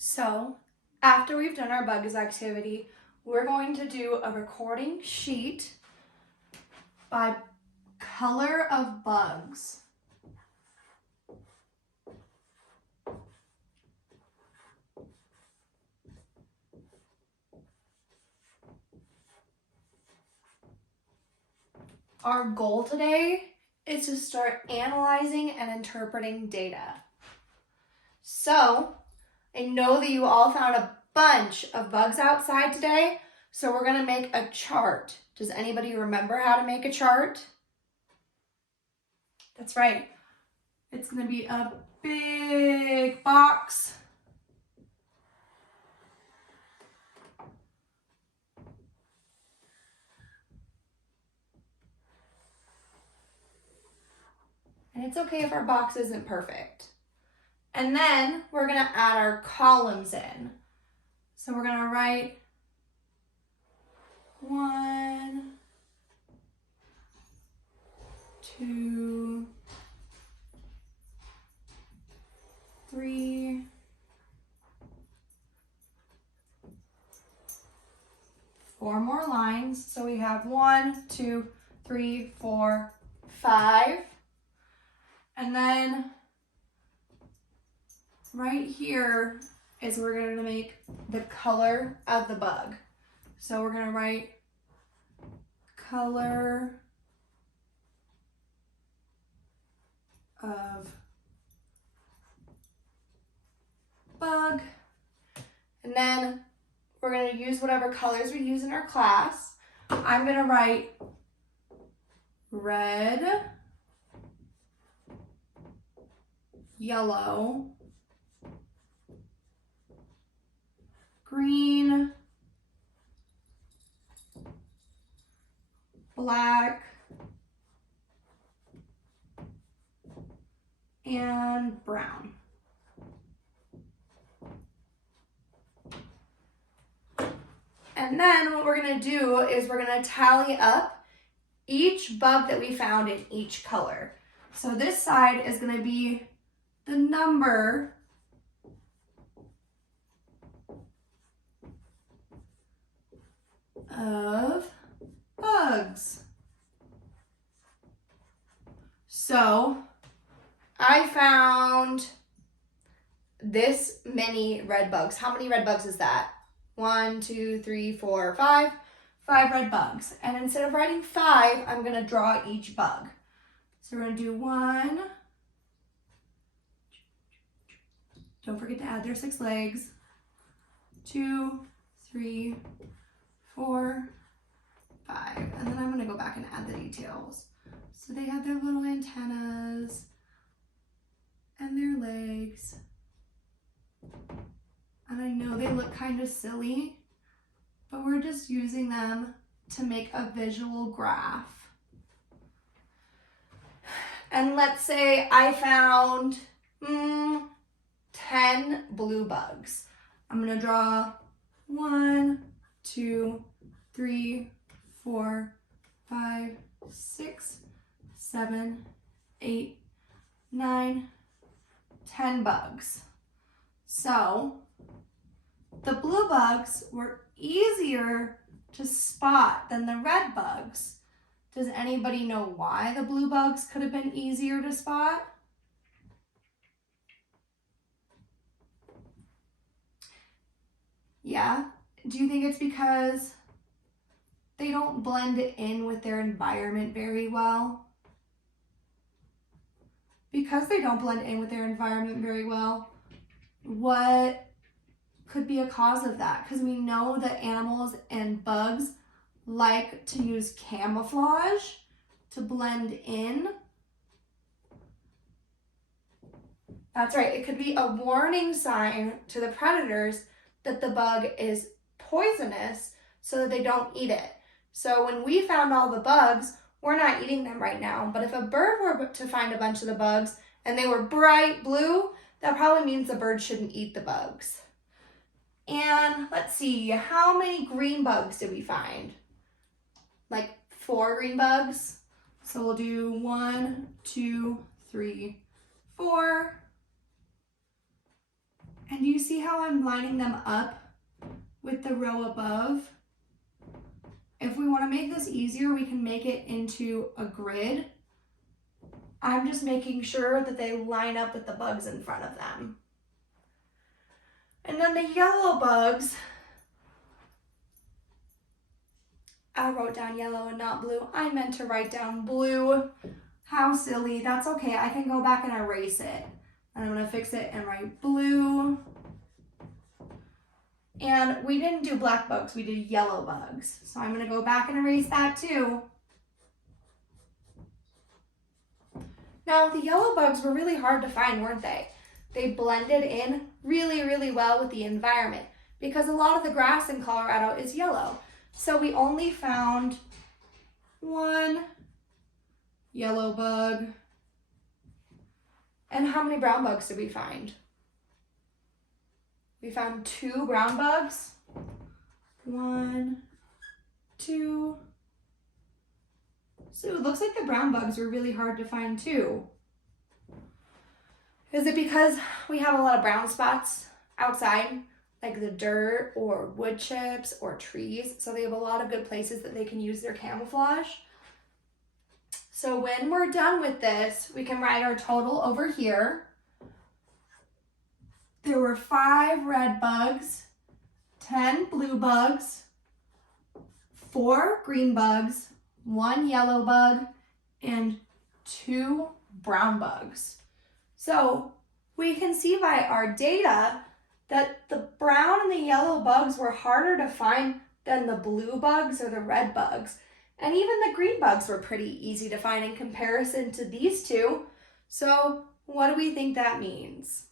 So after we've done our bugs activity, we're going to do a recording sheet by color of bugs. Our goal today is to start analyzing and interpreting data. So I know that you all found a bunch of bugs outside today, so we're going to make a chart. Does anybody remember how to make a chart? That's right. It's going to be a big box. And it's okay if our box isn't perfect. And then we're going to add our columns in. So we're going to write 1, 2, 3, 4 more lines. So we have 1, 2, 3, 4, 5. And then right here is we're going to make the color of the bug. So we're going to write color of bug. And then we're going to use whatever colors we use in our class. I'm going to write red, yellow, green, black, and brown. And then what we're going to do is we're going to tally up each bug that we found in each color. So this side is going to be the number of bugs. So I found this many red bugs. How many red bugs is that? 1, 2, 3, 4, 5. 5 red bugs. And instead of writing 5, I'm going to draw each bug. So we're going to do 1. Don't forget to add their 6 legs. 2, 3, 4, 5. And then I'm going to go back and add the details. So they have their little antennas and their legs. And I know they look kind of silly, but we're just using them to make a visual graph. And let's say I found 10 blue bugs. I'm going to draw 1, 2, 3, 4, 5, 6, 7, 8, 9, 10 bugs. So the blue bugs were easier to spot than the red bugs. Does anybody know why the blue bugs could have been easier to spot? Yeah? Do you think it's because they don't blend in with their environment very well? Because they don't blend in with their environment very well, what could be a cause of that? Because we know that animals and bugs like to use camouflage to blend in. That's right, it could be a warning sign to the predators that the bug is poisonous so that they don't eat it. So when we found all the bugs, we're not eating them right now. But if a bird were to find a bunch of the bugs and they were bright blue, that probably means the bird shouldn't eat the bugs. And let's see, how many green bugs did we find? Like 4 green bugs. So we'll do 1, 2, 3, 4. And do you you see how I'm lining them up with the row above? If we want to make this easier, we can make it into a grid. I'm just making sure that they line up with the bugs in front of them. And then the yellow bugs, I wrote down yellow and not blue. I meant to write down blue. How silly. That's okay. I can go back and erase it. And I'm going to fix it and write blue. And we didn't do black bugs, we did yellow bugs. So I'm going to go back and erase that too. Now, the yellow bugs were really hard to find, weren't they? They blended in really, really well with the environment because a lot of the grass in Colorado is yellow. So we only found one yellow bug. And how many brown bugs did we find? We found 2 brown bugs. 1, 2. So it looks like the brown bugs were really hard to find too. Is it because we have a lot of brown spots outside, like the dirt or wood chips or trees? So they have a lot of good places that they can use their camouflage. So when we're done with this, we can write our total over here. There were 5 red bugs, 10 blue bugs, 4 green bugs, 1 yellow bug, and 2 brown bugs. So we can see by our data that the brown and the yellow bugs were harder to find than the blue bugs or the red bugs. And even the green bugs were pretty easy to find in comparison to these two. So what do we think that means?